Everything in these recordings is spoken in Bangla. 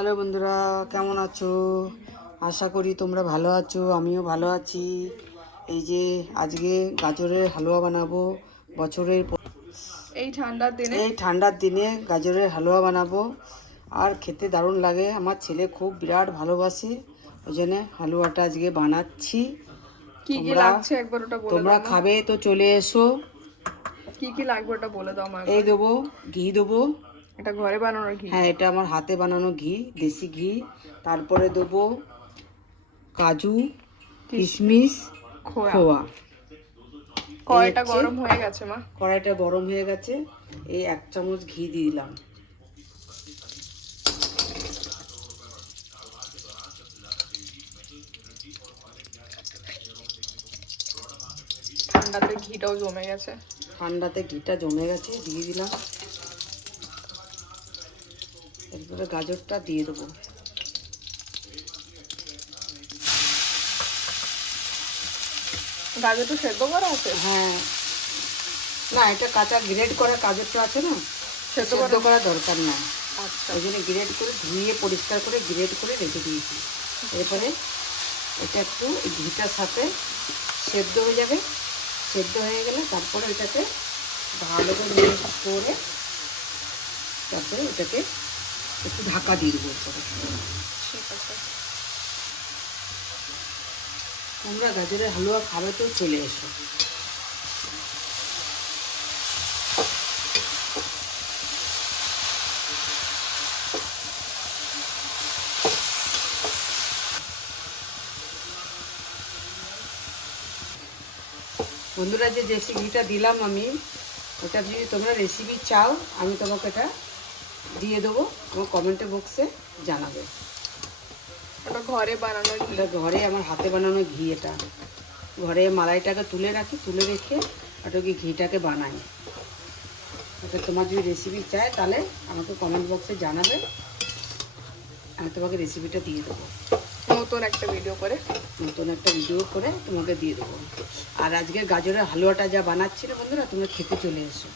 হ্যালো বন্ধুরা, কেমন আছো? আশা করি তোমরা ভালো আছো, আমিও ভালো আছি। এই যে আজকে গাজরের হালুয়া বানাবো। বছরের এই ঠান্ডার দিনে গাজরের হালুয়া বানাবো, আর খেতে দারুণ লাগে। আমার ছেলে খুব বিরাট ভালোবাসে, ওই জন্য হালুয়াটা আজকে বানাচ্ছি। কি কি তোমরা লাগছে একবার ওটা বলে তোমরা দাও। খাবে তো চলে এসো। কি কি লাগবে ওটা বলে দাও আমাকে। এই দেবো, ঘি দেবো। এটা ঘরে বানানোর ঘি? হ্যাঁ, এটা আমার হাতে বানানো ঘি, দেশি ঘি। তারপরে দেবো কাজু, কিশমিশ, খোয়া। কড়াইটা গরম হয়ে গেছে মা? কড়াইটা গরম হয়ে গেছে। এই 1 চামচ ঘি দিয়ে দিলাম। ঠান্ডাতে ঘিটাও জমে গেছে। ঠান্ডাতে ঘিটা জমে গেছে, দিয়ে দিলাম। এরপরে গাজরটা দিয়ে দেবো। গাজরটা সেদ্ধ করা আছে? হ্যাঁ, না, এটা কাঁচা গ্রেড করা গাজরটা আছে না, সেদ্ধ করা দরকার না। আচ্ছা, ওই জন্য গ্রেড করে ধুয়ে পরিষ্কার করে গ্রেড করে রেখে দিয়েছি। এরপরে এটা একটু ঘিটার সাথে সেদ্ধ হয়ে যাবে। সেদ্ধ হয়ে গেলে তারপরে এটাকে ভালো করে মিক্স করে তারপরে এটাকে একটু ঢাকা দিয়ে দেবো উপরে। ঠিক আছে। তোমরা গাজরের হালুয়া খাবে তো চলে এসো। বন্ধুরা, যে দেশি ঘিটা দিলাম আমি, ওটা যদি তোমরা রেসিপি চাও আমি তোমাকে এটা দিয়ে দেবো, আমার কমেন্টে বক্সে জানাবে। ওটা ঘরে বানানো ঘি? এটা ঘরে আমার হাতে বানানো ঘি। এটা ঘরে মালাইটাকে তুলে রাখি, তুলে রেখে ওটাকে ঘিটাকে বানাই। ওটা তোমার যদি রেসিপি চায় তাহলে আমাকে কমেন্ট বক্সে জানাবে, আমি তোমাকে রেসিপিটা দিয়ে দেবো। নতুন একটা ভিডিও করে তোমাকে দিয়ে দেবো। আর আজকে গাজরের হালুয়াটা যা বানাচ্ছি না বন্ধুরা, তোমরা খেতে চলে এসো।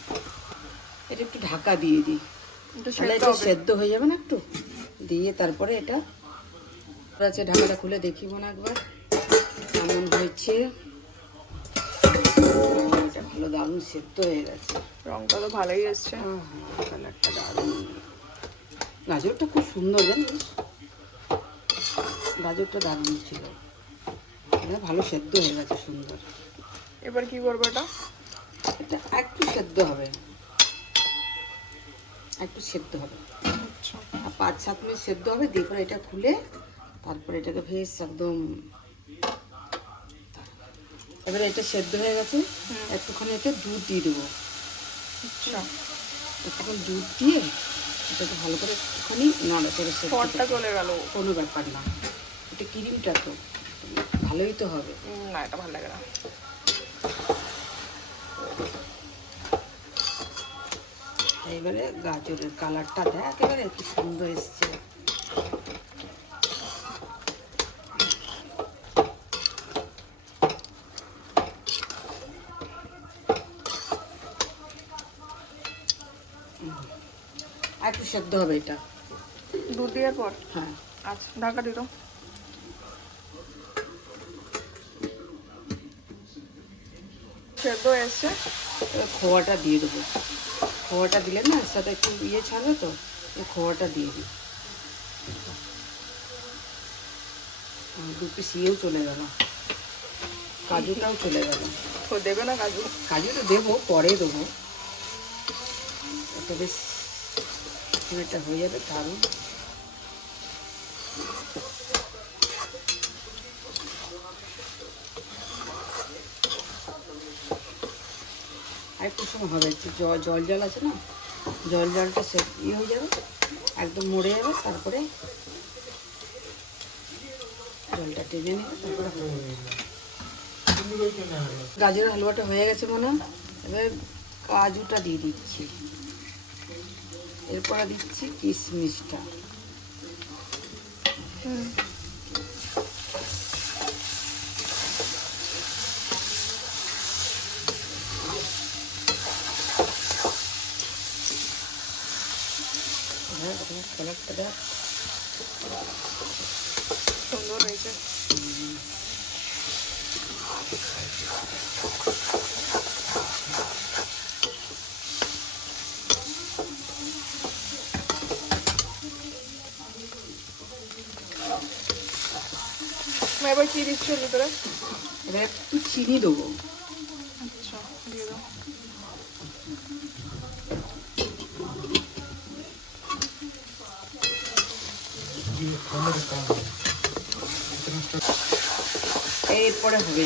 এটা একটু ঢাকা দিয়ে দিই, তাহলে এটা সেদ্ধ হয়ে যাবে না। একটু দিয়ে তারপরে এটা আছে, ঢাকাটা খুলে দেখি মনে একবার কেমন হয়েছে। এটা ভালো দারুণ সেদ্ধ হয়ে গেছে। রংটা তো ভালোই এসছে। হ্যাঁ, কালারটা দারুণ। গাজরটা খুব সুন্দর, জানিস, গাজরটা দারুণ ছিল। এটা ভালো সেদ্ধ হয়ে গেছে, সুন্দর। এবার কি করবো এটা? এটা একটু সেদ্ধ হবে, একটু সেদ্ধ হবে। আচ্ছা, আর 5-7 মিনিট সেদ্ধ হবে, দিয়ে পরে এটা খুলে তারপরে এটাকে ভেজ একদম। এবারে এটা সেদ্ধ হয়ে গেছে, একটুখানি এটা দুধ দিয়ে দেবো। আচ্ছা, একটুখানি দুধ দিয়ে এটাকে ভালো করে একটুখানি নাড়াচাড়া স্পটটা চলে গেল। কোনো ব্যাপার না, এটা ক্রিমটা তো ভালোই তো হবে। না, এটা ভালো লাগে না। এবারে গাজরের কালারটা দেখ, একেবারে কি সুন্দর এসছে। আর একটু সেদ্ধ হবে এটা। দুধ দেওয়ার পর? হ্যাঁ। আচ্ছা, ঢাকা দিত। সেদ্ধ এসছে, এবার খোয়াটা দিয়ে দেবো। খোয়াটা দিলে না এর সাথে একটু ইয়ে ছাড়বে, তো খোয়াটা দিয়ে দিই। 2 পিস ইয়েও চলে গেল, কাজুটাও চলে গেল। তো দেবে না কাজু? কাজু তো দেবো, পরে দেবো। এটা বেশ এটা হয়ে যাবে দারুণ। আর একটু সময় হবে, একটু জল আছে না, জলটা সে ইয়ে হয়ে যাবে, একদম মরে যাবে। তারপরে জলটা টেনে নেবে, তারপরে গাজরের হালুয়াটা হয়ে গেছে মনে হয়। এবার কাজুটা দিয়ে দিচ্ছি, এরপরে দিচ্ছি কিশমিশটা। কালারটা দেখ, হয়েছে। এবার কি দিচ্ছ ভিতরে? এবার একটু চিনি দেবো। আচ্ছা, দিয়ে দাও। এরপরে হবে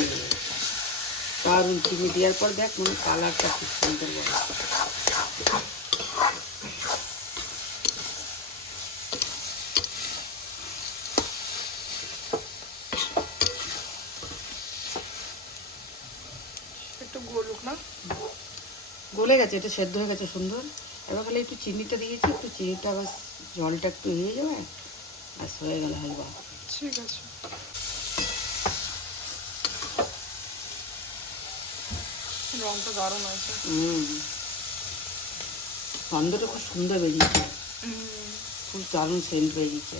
কারণ চিনি দেওয়ার পর দেখ মানে কালারটা খুব সুন্দর বলে। একটু গলুক না? গলে গেছে, এটা সেদ্ধ হয়ে গেছে সুন্দর। এবার খালি একটু চিনিটা দিয়েছি, একটু চিনিটা বাস জলটা একটু হয়ে যাবে আর হয়ে গেল হালুয়া। ঠিক আছে। রংটা দারুণ আছে। গন্ধটা খুব সুন্দর বেরিয়েছে, খুব দারুণ সেন্ট বেরিয়েছে।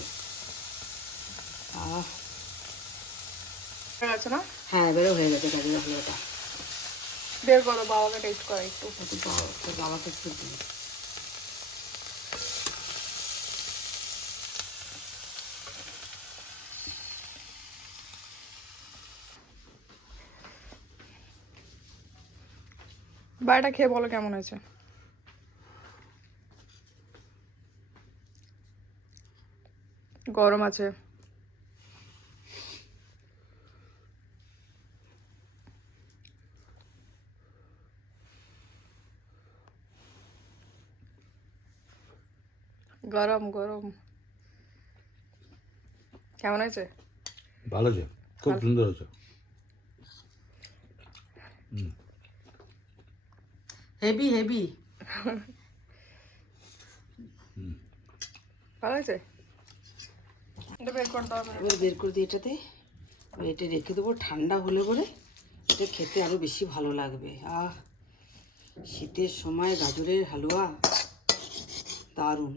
হয়ে গেছে না? হ্যাঁ এবারে হয়ে গেছে গাজরের হালুয়াটা। বের করো, বাবাকে টেস্ট করা একটু। বাবাকে একটু দিই। বাড়িটা খেয়ে বলো কেমন আছে। গরম আছে। গরম গরম। কেমন আছে? ভালো আছে, খুব সুন্দর হয়েছে। Heavy heavy. ভালো আছে? এটা বের করে দাও। এবার বের করে দিই এটাতে, এটা রেখে দেবো ঠান্ডা হলে পরে এটা খেতে আরও বেশি ভালো লাগবে। শীতের সময় গাজরের হালুয়া দারুণ।